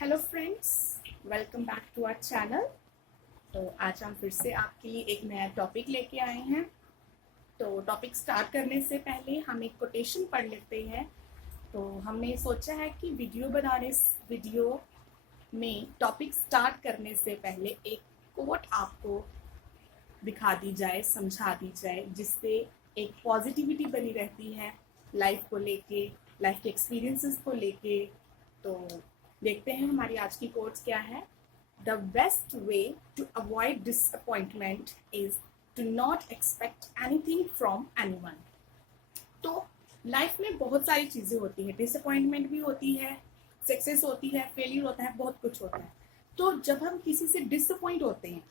Hello friends, welcome back to our channel. तो आज हम फिर से आपके लिए एक नया टॉपिक लेके आए हैं। तो टॉपिक स्टार्ट करने से पहले हम एक कोटेशन पढ़ लेते हैं। तो हमने सोचा है कि वीडियो में टॉपिक स्टार्ट करने से पहले एक कोट आपको दिखा दी जाए, समझा दी जाए, जिससे एक पॉजिटिविटी बनी रहती है लाइफ को लेके, लाइफ के एक्सपीरियंसेस को लेके। तो देखते हैं हमारी आज की कोट्स क्या है। The best way to avoid disappointment is to not expect anything from anyone. तो लाइफ में बहुत सारी चीजें होती है, डिसअपॉइंटमेंट भी होती है, सक्सेस होती है, फेलियर होता है, बहुत कुछ होता है। तो जब हम किसी से डिसअपॉइंट होते हैं,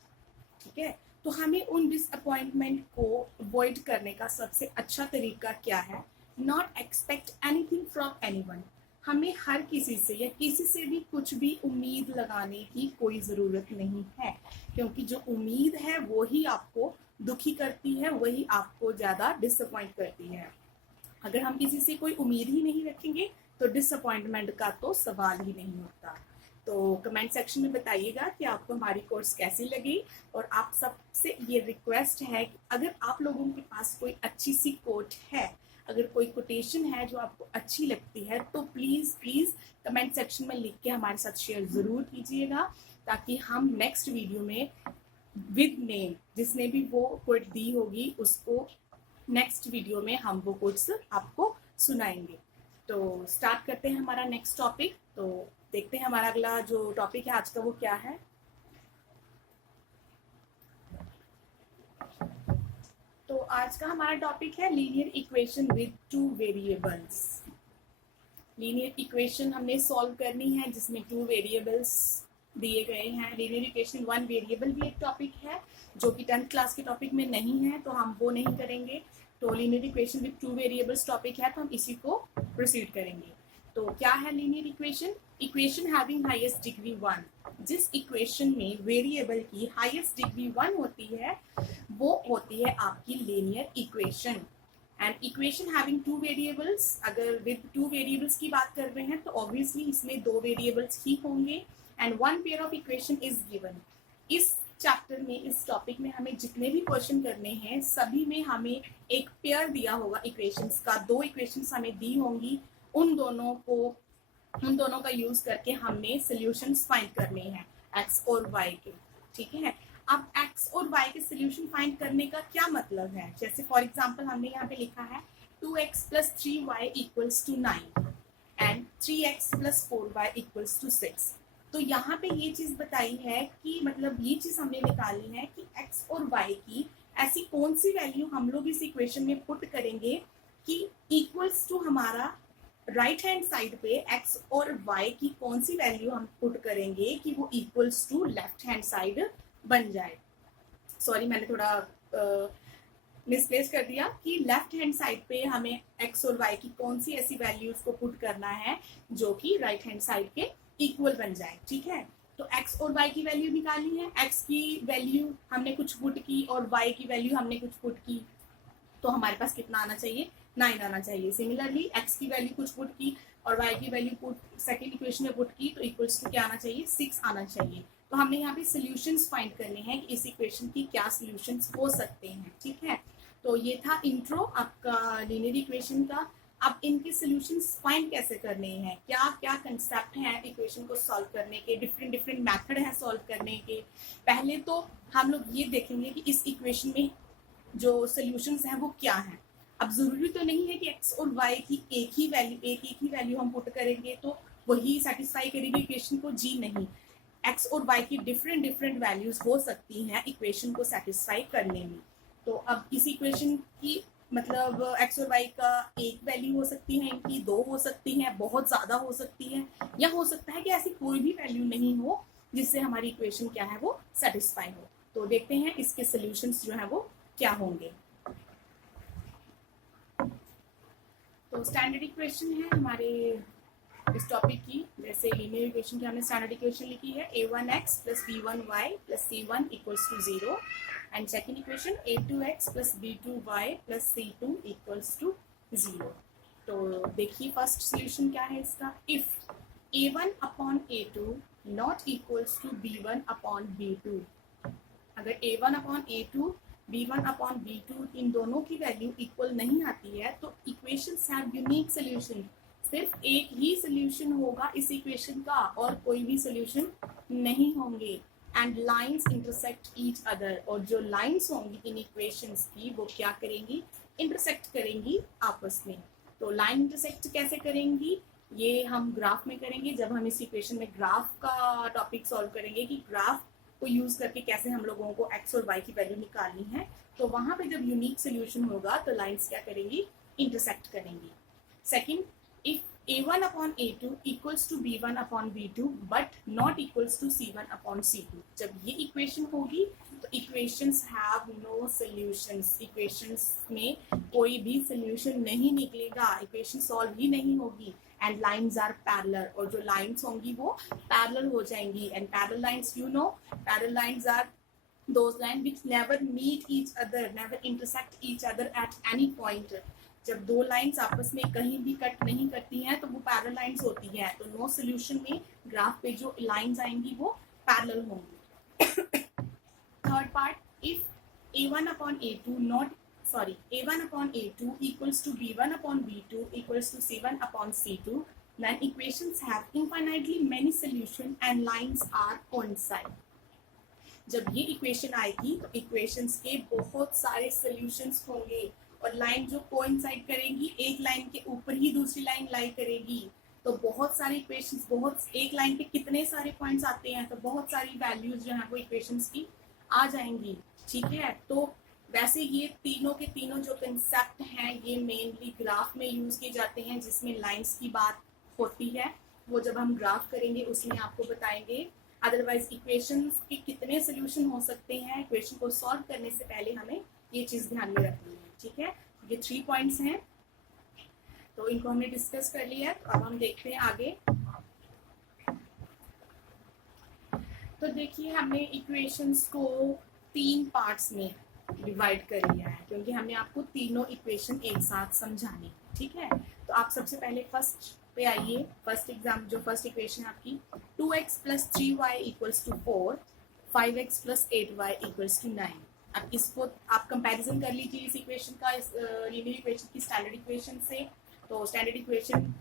ठीक है, तो हमें उन डिसअपॉइंटमेंट को अवॉइड करने का सबसे अच्छा तरीका क्या है? Not expect anything from anyone. हमें हर किसी से या किसी से भी कुछ भी उम्मीद लगाने की कोई ज़रूरत नहीं है, क्योंकि जो उम्मीद है वो ही आपको दुखी करती है, वही आपको ज़्यादा डिसअपॉइंट करती है। अगर हम किसी से कोई उम्मीद ही नहीं रखेंगे तो डिसअपॉइंटमेंट का तो सवाल ही नहीं होता। तो कमेंट सेक्शन में बताइएगा कि आपको हमारी कोर्स कैसी लगी। और आप सबसे ये रिक्वेस्ट है कि अगर आप लोगों के पास कोई अच्छी सी कोट है, अगर कोई कोटेशन है जो आपको अच्छी लगती है, तो प्लीज़ प्लीज़ कमेंट सेक्शन में लिख के हमारे साथ शेयर ज़रूर कीजिएगा, ताकि हम नेक्स्ट वीडियो में विद नेम जिसने भी वो कोट दी होगी उसको नेक्स्ट वीडियो में हम वो कोट्स आपको सुनाएंगे। तो स्टार्ट करते हैं हमारा नेक्स्ट टॉपिक। तो देखते हैं हमारा अगला जो टॉपिक है आज का वो क्या है। तो आज का हमारा टॉपिक है linear equation with two variables. Linear equation हमने सॉल्व करनी है जिसमें टू वेरिएबल्स दिए गए हैं। लीनियर इक्वेशन वन वेरिएबल भी एक टॉपिक है जो कि 10th क्लास के टॉपिक में नहीं है, तो हम वो नहीं करेंगे। तो linear equation with two variables topic है, तो हम इसी को प्रोसीड करेंगे। तो क्या है linear equation? Equation having highest degree 1। जिस इक्वेशन में वेरिएबल की हाईएस्ट डिग्री 1 होती है वो होती है आपकी linear equation. And equation having two variables, अगर विद टू वेरिएबल्स की बात कर रहे हैं तो ऑब्वियसली इसमें दो वेरिएबल्स ही होंगे and one pair of equation is given. इस चैप्टर में, इस टॉपिक में हमें जितने भी क्वेश्चन करने हैं सभी में हमें एक पेयर दिया होगा इक्वेशंस का, दो इक्वेशंस हमें दी होंगी। उन दोनों का यूज करके हमने सॉल्यूशंस फाइंड करने हैं एक्स और वाई के, ठीक है। अब एक्स और वाई के सॉल्यूशन फाइंड करने का क्या मतलब है? जैसे फॉर एग्जांपल हमने यहाँ पे लिखा है 2x + 3y = 9 and 3x + 4y = 6। तो यहाँ पे ये चीज बताई है कि मतलब ये चीज हमने निकाली है कि x और y की ऐसी कौन सी वैल्यू हम लोग इस इक्वेशन में पुट करेंगे कि इक्वल्स टू हमारा राइट हैंड साइड पे x और y की कौन सी वैल्यू हम पुट करेंगे कि वो equals to left hand side बन जाए। सॉरी, मैंने थोड़ा मिसप्लेस कर दिया कि लेफ्ट हैंड साइड पे हमें x और y की कौन सी ऐसी वैल्यूज को पुट करना है जो कि राइट हैंड साइड के इक्वल बन जाए, ठीक है। तो x और y की वैल्यू निकालनी है। x की वैल्यू हमने कुछ पुट की और y की वैल्यू हमने कुछ पुट की, तो हमारे पास कितना आना चाहिए? 9 आना चाहिए। सिमिलरली x की वैल्यू कुछ पुट की और y की वैल्यू पुट सेकेंड इक्वेशन में पुट की, तो इक्वल्स टू क्या आना चाहिए? 6 आना चाहिए। तो हमने यहाँ पे सोल्यूशंस फाइंड करने हैं कि इस इक्वेशन की क्या सोल्यूशंस हो सकते हैं, ठीक है। तो ये था इंट्रो आपका लीनियर इक्वेशन का। अब इनके सोल्यूशंस फाइंड कैसे करने हैं, क्या क्या कंसेप्ट हैं इक्वेशन को सॉल्व करने के, डिफरेंट मेथड हैं सॉल्व करने के। पहले तो हम लोग ये देखेंगे कि इस इक्वेशन में जो सोल्यूशंस हैं वो क्या हैं। अब जरूरी तो नहीं है कि x और y की एक ही वैल्यू हम पुट करेंगे तो वही सेटिस्फाई करेगी इक्वेशन को, जी नहीं। x और y की डिफरेंट वैल्यूज हो सकती हैं इक्वेशन को सेटिस्फाई करने में। तो अब इस इक्वेशन की मतलब x और y का एक वैल्यू हो सकती है, इनकी दो हो सकती हैं, बहुत ज्यादा हो सकती है, या हो सकता है कि ऐसी कोई भी वैल्यू नहीं हो जिससे हमारी इक्वेशन क्या है वो सेटिस्फाई हो। तो देखते हैं इसके सोल्यूशंस जो है वो क्या होंगे। तो स्टैंडर्ड इक्वेशन है हमारे इस टॉपिक की। जैसे लीनियर इक्वेशन की हमने स्टैंडर्ड इक्वेशन लिखी है a1x + b1y + c1 = 0 and second equation a2x + b2y + c2 = 0। तो देखिए फर्स्ट सोल्यूशन क्या है इसका। If A1 upon A2 not equals to B1 upon B2। अगर A1 upon A2 B1 upon B2 इन दोनों की वैल्यू इक्वल नहीं आती है तो इक्वेशंस हैव यूनिक सोल्यूशन। सिर्फ एक ही सोल्यूशन होगा इस इक्वेशन का और कोई भी सोल्यूशन नहीं होंगे। And lines intersect each other, और जो लाइंस होंगी इन इक्वेशंस की वो क्या करेंगी, इंटरसेक्ट करेंगी आपस में। तो लाइन इंटरसेक्ट कैसे करेंगी, ये हम ग्राफ में करेंगे। जब हम इस इक्वेशन में ग्राफ का टॉपिक सॉल्व करेंगे कि ग्राफ को यूज करके कैसे हम लोगों को एक्स और वाई की वैल्यू निकालनी है, तो वहां पे जब यूनिक सोल्यूशन होगा तो लाइंस क्या करेंगी, इंटरसेक्ट करेंगी। Second, if A1 upon A2 equals to B1 upon B2 but not equals to C1 upon C2, जब ये इक्वेशन होगी तो equations have no solutions, equations में कोई भी सॉल्यूशन नहीं निकलेगा, इक्वेशन सॉल्व ही नहीं होगी। एंड लाइंस आर पैरेलल, और जो लाइंस होंगी वो पैरेलल हो जाएंगी। And parallel lines, you know, parallel lines are those lines which never meet each other, never intersect each other at any point। जब दो लाइंस आपस में कहीं भी कट नहीं करती हैं तो वो पैरेलल लाइंस होती हैं। तो नो सोल्यूशन में ग्राफ पे जो लाइंस आएंगी वो पैरेलल होंगी। Third part, if A1 upon A2 not sorry A1 upon A2 equals to B1 upon B2 equals to C1 upon C2, then equations have infinitely many solution and lines are coincide। जब ये equation आएगी तो equations के बहुत सारे solutions होंगे और line जो कोइंसाइड करेंगी, एक लाइन के ऊपर ही दूसरी लाइन लाई करेगी। तो बहुत सारे इक्वेशंस, बहुत एक लाइन पे कितने सारे पॉइंट्स आते हैं, तो बहुत सारी वैल्यूज जो है वो इक्वेशंस की आ जाएंगी। ठीक है, तो वैसे ये तीनों के तीनों जो कंसेप्ट हैं ये मेनली ग्राफ में यूज किए जाते हैं, जिसमें लाइंस की बात होती है। वो जब हम ग्राफ करेंगे उसमें आपको बताएंगे। अदरवाइज इक्वेशंस के कितने सोल्यूशन हो सकते हैं, इक्वेशन को सॉल्व करने से पहले हमें ये चीज ध्यान में रखनी है। ठीक है, ये 3 पॉइंट्स हैं तो इनको हमने डिस्कस कर लिया। तो अब हम देखते हैं आगे। तो देखिए, हमने इक्वेशंस को 3 पार्ट्स में डिवाइड कर लिया है क्योंकि हमने आपको तीनों इक्वेशन एक साथ समझानी। ठीक है, तो आप सबसे पहले फर्स्ट पे आइए। फर्स्ट एग्जाम जो फर्स्ट इक्वेशन आपकी 2x + 3y = 4, 5x + 8y = 9। अब इसको आप कंपैरिजन कर लीजिए इस इक्वेशन का इस लीनियर इक्वेशन की स्टैंडर्ड इक्वेशन से। तो स्टैंडर्ड इक्वेशन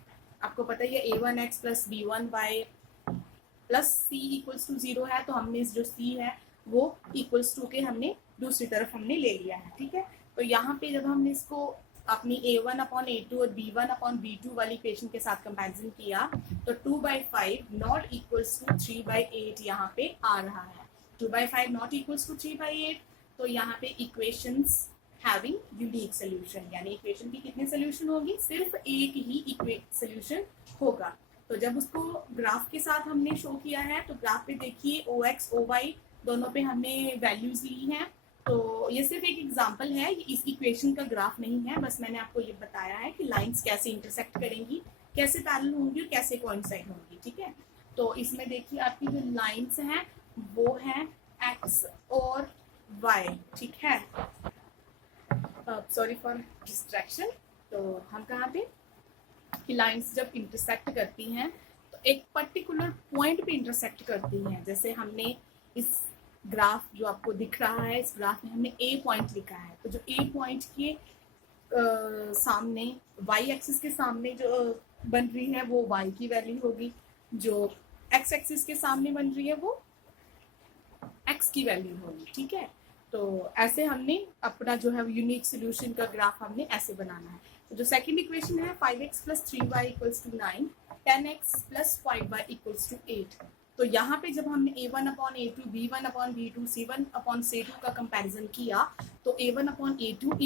आपको पता ही है, a1x + b1y + c = 0 है। तो हमने जो c है वो = के हमने दूसरी तरफ हमने ले लिया है। ठीक है, तो यहाँ पे जब हमने इसको अपनी A1 upon A2 और B1 upon B2 वाली इक्वेशन के साथ कंपैरिजन किया तो 2/5 नॉट इक्वल्स टू 3/8 यहाँ पे आ रहा है। 2/5 नॉट इक्वल्स टू 3/8, तो यहाँ पे इक्वेशंस हैविंग यूनिक सोल्यूशन, यानी इक्वेशन की कितने सोल्यूशन होगी, सिर्फ एक ही सोल्यूशन होगा। तो जब उसको ग्राफ के साथ हमने शो किया है तो ग्राफ पे देखिए OX OY दोनों पे हमने वैल्यूज ली हैं। तो ये सिर्फ एक एग्जांपल है, ये इस इक्वेशन का ग्राफ नहीं है, बस मैंने आपको ये बताया है कि लाइंस कैसे इंटरसेक्ट करेंगी, कैसे पैरेलल होंगी और कैसे कोइंसाइड होंगी। ठीक है, तो इसमें देखिए आपकी जो लाइंस हैं वो हैं एक्स और वाई। ठीक है, सॉरी फॉर डिस्ट्रैक्शन। तो हम कहाँ पे कि लाइंस जब इंटरसेक्ट करती हैं तो एक पर्टिकुलर पॉइंट पे इंटरसेक्ट करती हैं। जैसे हमने इस ग्राफ जो आपको दिख रहा है, इस ग्राफ में हमने A पॉइंट लिखा है। तो जो A पॉइंट के सामने Y एक्सिस के सामने जो बन रही है वो Y की वैल्यू होगी, जो X एक्सिस के सामने बन रही है वो X की वैल्यू होगी। ठीक है, तो ऐसे हमने अपना जो है यूनिक सोल्यूशन का ग्राफ हमने ऐसे बनाना है। तो जो सेकंड इक्वेशन है 5x + 3y = 9, 10x + 5y = 8। तो यहाँ पे जब हमने A1 upon A2, B1 upon B2, C1 upon C2 का कंपैरिजन किया तो A1 upon A2 =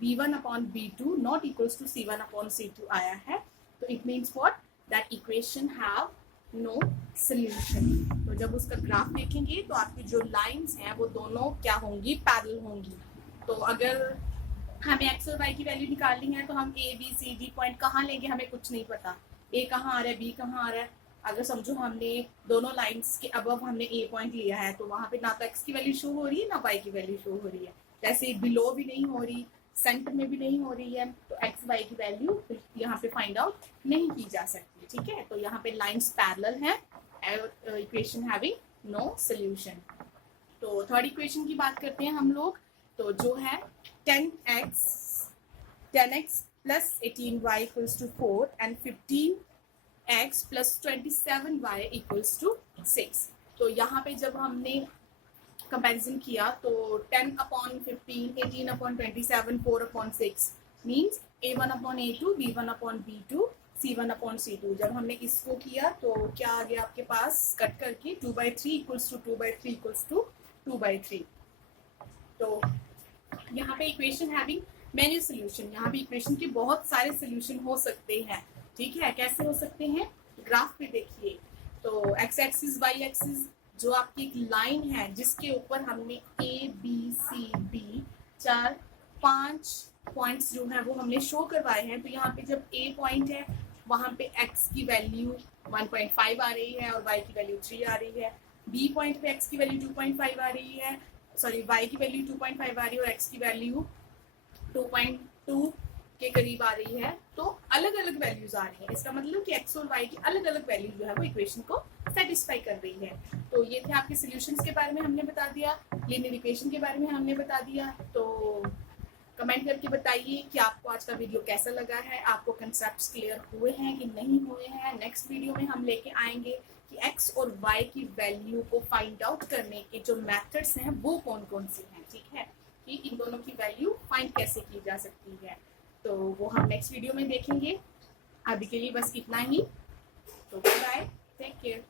B1 upon B2 not equals to C1 upon C2 आया है। तो it means what, that equation have no solution. तो जब उसका ग्राफ देखेंगे तो आपकी जो लाइंस हैं वो दोनों क्या होंगी, पैरेलल होंगी। तो अगर हमें एक्स और वाई की वैल्यू निकालनी है तो हम A B C D point कहाँ लेंगे, हमें कुछ नहीं पता, A कहाँ आ रहा है, B कहाँ आ रहा है। अगर समझो हमने दोनों लाइंस के अबव हमने A पॉइंट लिया है तो वहां पे ना तो X की वैल्यू शो हो रही है ना Y की वैल्यू शो हो रही है, जैसे बिलो भी नहीं हो रही, सेंटर में भी नहीं हो रही है। तो X Y की वैल्यू यहाँ पे फाइंड आउट नहीं की जा सकती। ठीक है, तो यहाँ पे लाइन्स पैरेलल हैं, इक्वेशन हैविंग नो सोल्यूशन। तो थर्ड इक्वेशन की बात करते हैं हम लोग, तो जो है 10x plus 18y equals to 4 and 15x plus 27y equals to 6। तो यहाँ पे जब हमने कंपैरिजन किया तो 10/15, 18/27, 4/6 मीन्स a1/a2, b1/b2, c1/c2। जब हमने इसको किया तो क्या आ गया आपके पास, कट करके 2/3 equals to 2/3 equals to 2/3। तो यहाँ पे इक्वेशन हैविंग मेनी सोल्यूशन, यहाँ पे इक्वेशन के बहुत सारे सोल्यूशन हो सकते हैं। ठीक है, कैसे हो सकते हैं, ग्राफ पे देखिए। तो एक्स एक्सिस वाई एक्सिस जो आपकी एक लाइन है जिसके ऊपर हमने A B C D 4-5 points जो है वो हमने शो करवाए हैं। तो यहाँ पे जब ए पॉइंट है वहाँ पे एक्स की वैल्यू 1.5 आ रही है और वाई की वैल्यू 3 आ रही है। बी पॉइंट पे एक्स की वैल्यू 2.5 आ रही है, सॉरी वाई की वैल्यू 2.5 आ रही है और एक्स की वैल्यू 2.2 के करीब आ रही है। तो अलग अलग वैल्यूज आ रही है, इसका मतलब कि एक्स और वाई की अलग अलग वैल्यू जो है वो इक्वेशन को सेटिस्फाई कर रही है। तो ये थे आपके सॉल्यूशंस के बारे में हमने बता दिया, लीनियर इक्वेशन के बारे में हमने बता दिया। तो कमेंट करके बताइए कि आपको आज का वीडियो कैसा लगा है, आपको कंसेप्ट्स क्लियर हुए हैं कि नहीं हुए हैं। नेक्स्ट वीडियो में हम लेके आएंगे कि एक्स और वाई की वैल्यू को फाइंड आउट करने के जो मेथड्स हैं वो कौन कौन से हैं। ठीक है, कि इन दोनों की वैल्यू फाइंड कैसे की जा सकती है, तो वो हम नेक्स्ट वीडियो में देखेंगे। अभी के लिए बस इतना ही, तो बाय, टेक केयर।